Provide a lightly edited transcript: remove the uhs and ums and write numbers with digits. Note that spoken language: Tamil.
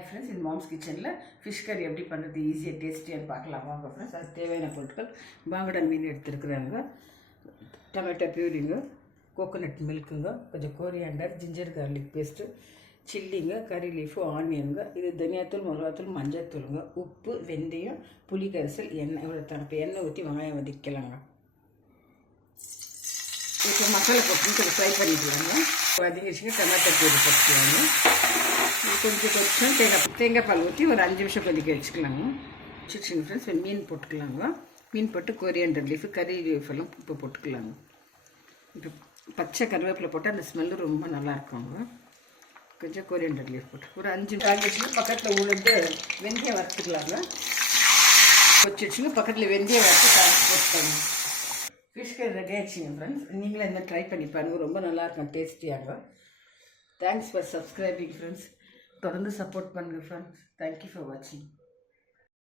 ஹாய் ஃப்ரெண்ட்ஸ், இந்த மாம்ஸ் கிச்சனில் ஃபிஷ் கறி எப்படி பண்ணுறது ஈஸியாக டேஸ்டியாக பார்க்கலாம் வாங்க ஃப்ரெண்ட்ஸ். அது தேவையான பொருட்கள்: பாங்கடன் மீன் எடுத்துருக்குறாங்க, டொமேட்டோ பியூரிங்க, கோகோனட் மில்க்குங்க, கொஞ்சம் கோரியாண்டர், ஜிஞ்சர் கார்லிக் பேஸ்ட்டு, சில்லிங்க, கறி லீஃபு, ஆனியனுங்க, இது தனியாத்தூள், மிளகாத்தூள், மஞ்சள்தூளுங்க, உப்பு, வெந்தயம், புளி கரைசல், எண்ணெய். இவ்வளோ இப்போ எண்ணெய் ஊற்றி வெங்காயம் வதக்கலாங்க. இப்போ மசாலா போட்டு கொஞ்சம் ஃப்ரை பண்ணிக்கலாங்க. வதங்கிடுச்சுங்க. டொமேட்டோ பியூரி போட்டுக்கலாங்க. கொஞ்சம் தேங்காய் பால் ஊற்றி ஒரு 5 நிமிஷம் கொதிக்க வச்சுக்கலாங்க. வச்சுருச்சுங்க ஃப்ரெண்ட்ஸ். மீன் போட்டுக்கலாங்க. மீன் போட்டு கோரியாண்டர் லீஃபு, கறி லீஃப் எல்லாம் இப்போ போட்டுக்கலாங்க. இப்போ பச்சை கருவேப்பிலை போட்டால் அந்த ஸ்மெல்லு ரொம்ப நல்லாயிருக்குங்க. கொஞ்சம் கோரியாண்டர் லீஃப் போட்டு ஒரு 5 நிமிஷம் பக்கத்தில் உளுந்து வெந்தயம் வறுத்துக்கலாங்க. வச்சுருச்சுங்க. பக்கத்தில் வெந்தயம் வறுத்து போட்டுக்கோங்க. ஃபிஷ் கறி ரெடி ஆகிடுச்சிங்க ஃப்ரெண்ட்ஸ். நீங்களும் இந்த ட்ரை பண்ணி பாருங்கள், ரொம்ப நல்லாயிருக்கும், டேஸ்டியாக. Thanks for subscribing friends. தொடர்ந்து சப்போர்ட் பண்ணுங்கள் ஃப்ரெண்ட்ஸ். தேங்க்யூ ஃபார் வாட்சிங்.